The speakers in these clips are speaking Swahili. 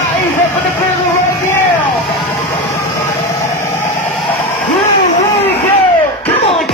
Rise up for the prison right now. Here we go. Come on.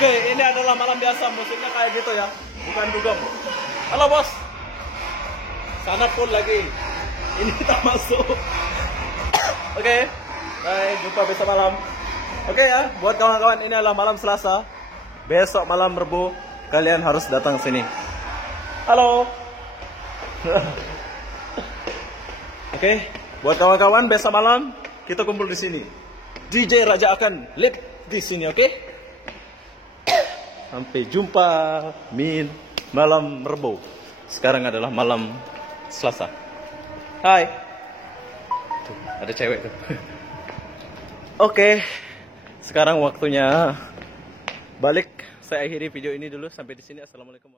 Oke, ini adalah malam biasa, musiknya kayak gitu ya, bukan dugem. Halo bos, sana pun lagi, ini kita masuk. Oke, baik, jumpa besok malam. Oke ya, buat kawan-kawan, ini adalah malam Selasa. Besok malam Rabu, kalian harus datang sini. Halo. Oke, buat kawan-kawan, besok malam kita kumpul di sini. DJ Raja akan live di sini, oke? Sampai jumpa malam Rabu. Sekarang adalah malam Selasa. Hai. Tuh, ada cewek tuh. Oke. Sekarang waktunya balik. Saya akhiri video ini dulu sampai di sini. Assalamualaikum.